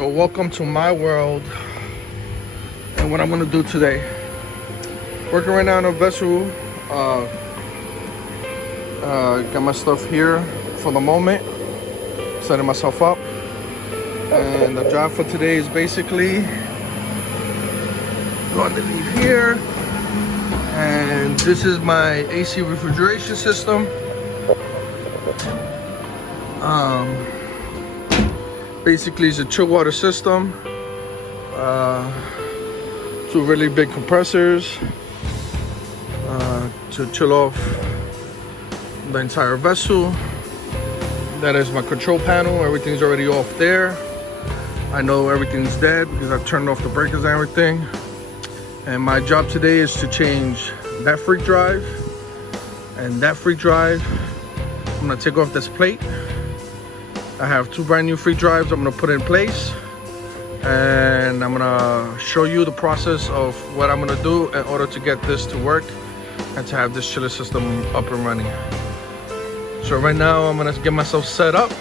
So welcome to my world and what I'm gonna do today. Working right now on a vessel. Got my stuff here for the moment, setting myself up. And the job for today is basically going to leave here. And this is my AC refrigeration system. Basically it's a chill water system. Two really big compressors to chill off the entire vessel. That is my control panel. Everything's already off there. I know everything's dead because I've turned off the breakers and everything. And my job today is to change that freak drive and that freak drive. I'm gonna take off this plate. I have two brand new freak drives I'm gonna put in place, and I'm gonna show you the process of what I'm gonna do in order to get this to work and to have this chiller system up and running. So right now I'm gonna get myself set up.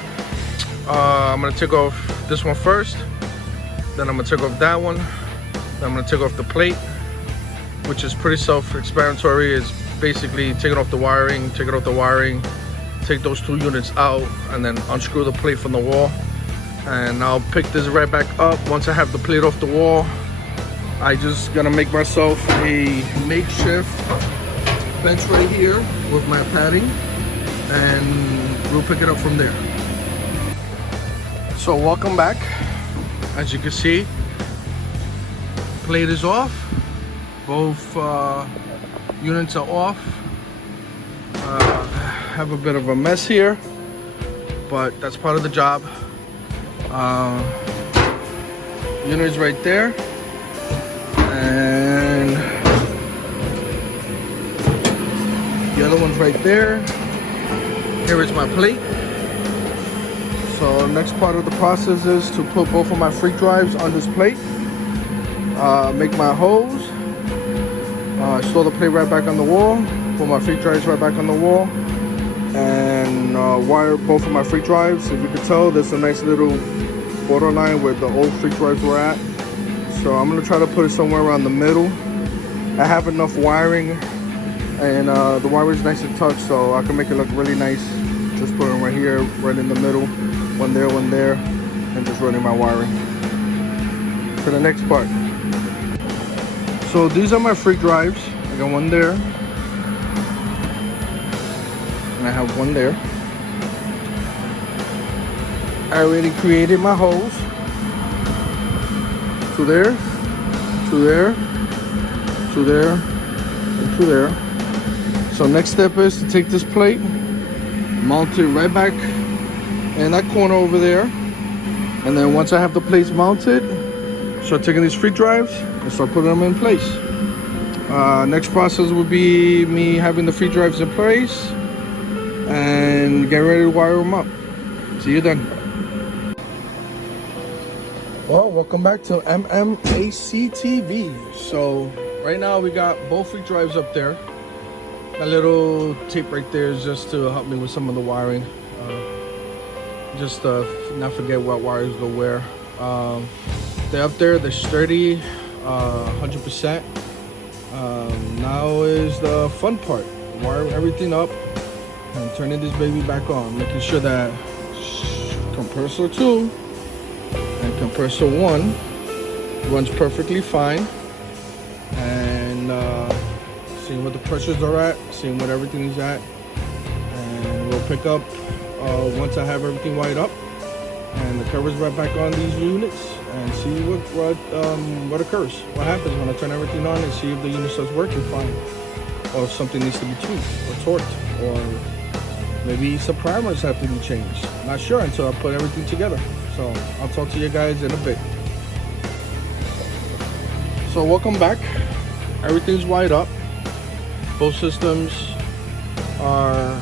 I'm gonna take off this one first, then I'm gonna take off that one, then I'm gonna take off the plate, which is pretty self-explanatory. It's basically taking off the wiring, take those two units out, and then unscrew the plate from the wall. And I'll pick this right back up once I have the plate off the wall. I just gonna make myself a makeshift bench right here with my padding, and we'll pick it up from there. So welcome back. As you can see, plate is off. Both units are off. Have a bit of a mess here, but that's part of the job. Unit's right there, and the other one's right there. Here is my plate. So next part of the process is to put both of my freak drives on this plate, make my hose, store the plate right back on the wall, put my freak drives right back on the wall, and wire both of my freak drives. If you can tell, there's a nice little borderline where the old freak drives were at. So I'm gonna try to put it somewhere around the middle. I have enough wiring, and the wire is nice and touch, so I can make it look really nice. Just put it right here, right in the middle, one there, and just running my wiring. For the next part. So these are my freak drives. I got one there, and I have one there. I already created my hose. To there, to there, to there, and to there. So next step is to take this plate, mount it right back in that corner over there. And then once I have the plates mounted, start taking these freak drives and start putting them in place. Next process would be me having the freak drives in place and get ready to wire them up. See you then. Well, welcome back to MMAC TV. So right now we got both freak drives up there. That little tape right there is just to help me with some of the wiring. Just not forget what wires go where. They're up there, they're sturdy, 100%. Now is the fun part. Wire everything up and turning this baby back on, making sure that compressor 2 and compressor 1 runs perfectly fine, and seeing what the pressures are at, seeing what everything is at, and we'll pick up once I have everything wired up and the covers right back on these units, and see what occurs, what happens when I turn everything on, and see if the unit starts working fine, or if something needs to be tweaked or torqued, or maybe some primers have to be changed. Not sure until I put everything together. So I'll talk to you guys in a bit. So welcome back. Everything's wired up. Both systems are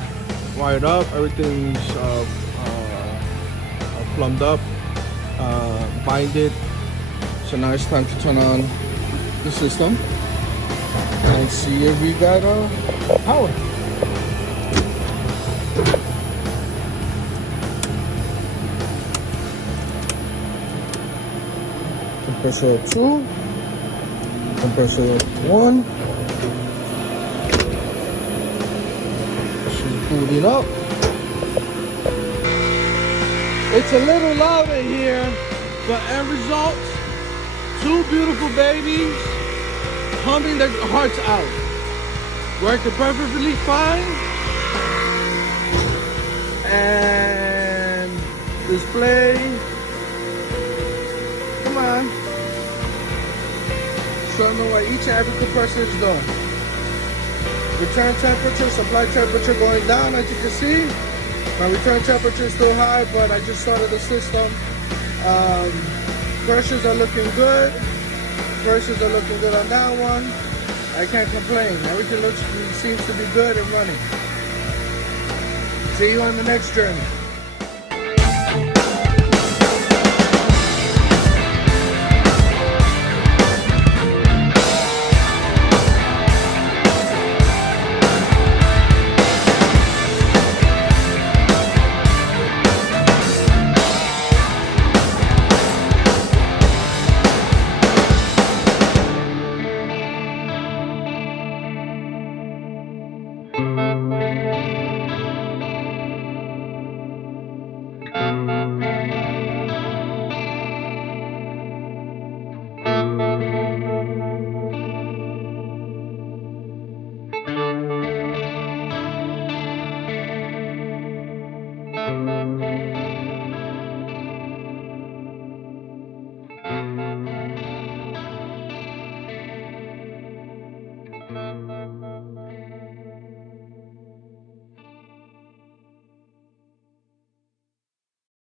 wired up. Everything's plumbed up, binded. So now it's time to turn on the system and see if we got power. Compressor 2, compressor 1. She's booting up. It's a little loud in here, but end result, two beautiful babies humming their hearts out. Working perfectly fine. And display. Come on. Showing me what each and every compressor is doing. Return temperature, supply temperature going down, as you can see. My return temperature is still high, but I just started the system. Pressures are looking good. Pressures are looking good on that one. I can't complain. Everything seems to be good and running. See you on the next journey.